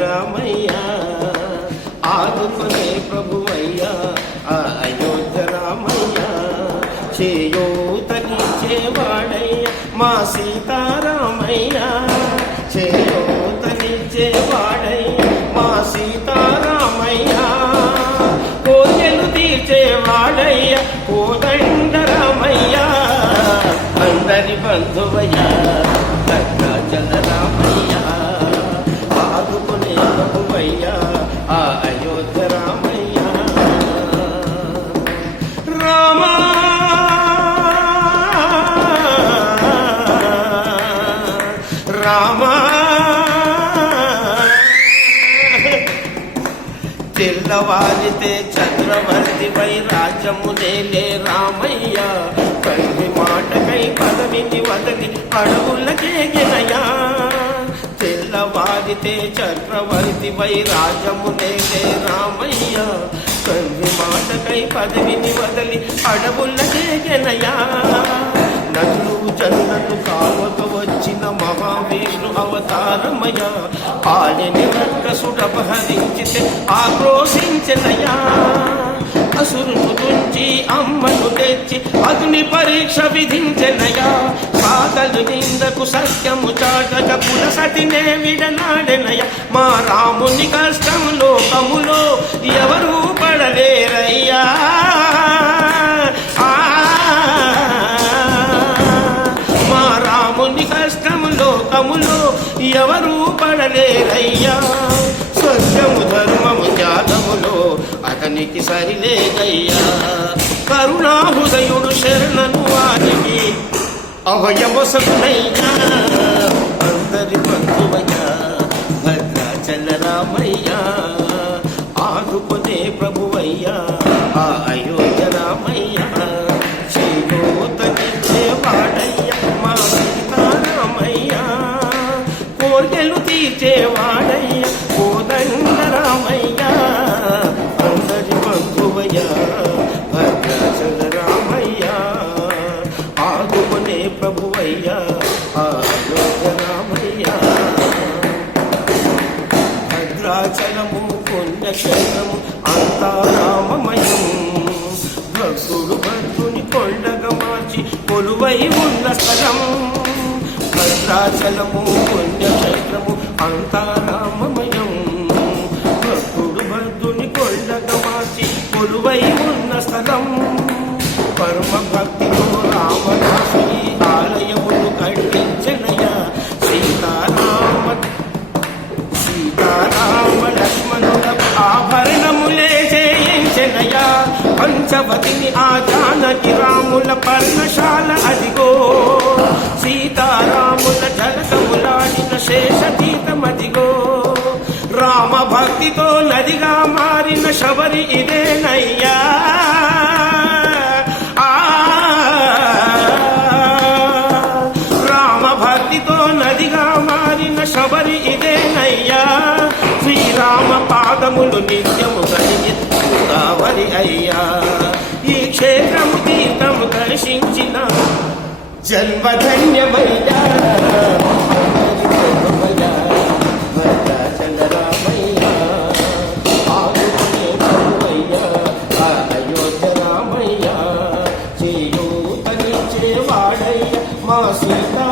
రామయ్య ఆదుకునే ప్రభువయ్య అయోధ్య రామయ్య చేయూతనిచ్చేవాడయ్య మా సీతారామయ్య చేయూతనిచ్చేవాడయ్య మా సీతారామయ్య కోర్కెలు తీర్చేవాడయ్య కోదండ రామయ్య అందరి బంధువయ్య భద్రాచల రామయ్య ఆదుకునే ప్రభువయ్య అయోధ్య రామయ్య రామ రామ తెల్లవారితే చక్రవర్తి వై రాజ్యము నేలే రామయ్య తండ్రి మాటకై పదవిని వదలి అడవులకే గెనయా తెల్లవారితే చక్రవర్తి వై రాజ్యము నేలే రామయ్య తండ్రి మాటకై పదవిని వదలి అడవులకే గెనయా నన్ను జన్మను కావక వచ్చిన మహావీరు అవతారమయ పాలిని రక్కసుడపహరించితే ఆక్రోశించనయా అసురును తుంచి అమ్మను తెచ్చి అగ్ని పరీక్ష విధించెనయా సాధలు నిందకు సత్యము చాటక పులసతినే విడనాడెనయ మా రాముని కష్టం లోకములో ఎవరూ పడలేరయ్యా మా రాముని కష్టం లోకములో ఎవరూ పడలేరయ్యా సత్యము ధర్మము త్యాగములో అతనికి సరిలేదయ్యా కరుణాహృదయుడు శరణను వారికి అభయమొసగునయ్యా అందరి బంధువయ్య భద్రాచల రామయ్య ఆదుకునే ప్రభువయ్య అయోధ్య రామయ్య చేయూతనిచ్చేవాడయ్య మా సీతారామయ్య కోర్కెలు తీర్చేవాడయ్య కోదండ రామయ్య అందరి బంధువయ్య భద్రాచల రామయ్య ఆదుకునే ప్రభువయ్య అయోధ్య రామయ్య భద్రాచలము పుణ్యక్షేత్రము అంతా రామమయం భక్తుడు భక్తుని కొండగా మార్చి కొలువై ఉన్న స్థలం భద్రాచలము పుణ్యక్షేత్రము అంతా రామమయం భక్తుడు భక్తుని కొండగా మార్చి కొలువై ఉన్న స్థలం పరమ భక్తితో రామదాసు ఈ ఆలయమును కట్టించనయ సీతారామ లక్ష్మణుల ఆభరణములే చేయించనయ పంచవతిని ఆ జానకి రాముల పర్ణశాల అదిగో సీతారాముల జలకములాడిన శేషతీతమదిగో రామ భక్తితో నదిగా మారిన శబరి ఇదేనయ్యా రామ భక్తితో నదిగా మారిన శబరి ఇదేనయ్యా శ్రీరామ పాదములు నిత్యము కలిగి గోదావరి అయ్యా ఈ క్షేత్రము తీర్థము దర్శించిన జన్మధన్యమయ్యా భద్రాచల రామయ్య ఆదుకునే ప్రభువయ్య అయోధ్య రామయ్య చేయూతనిచ్చేవాడయ్య మా సీతా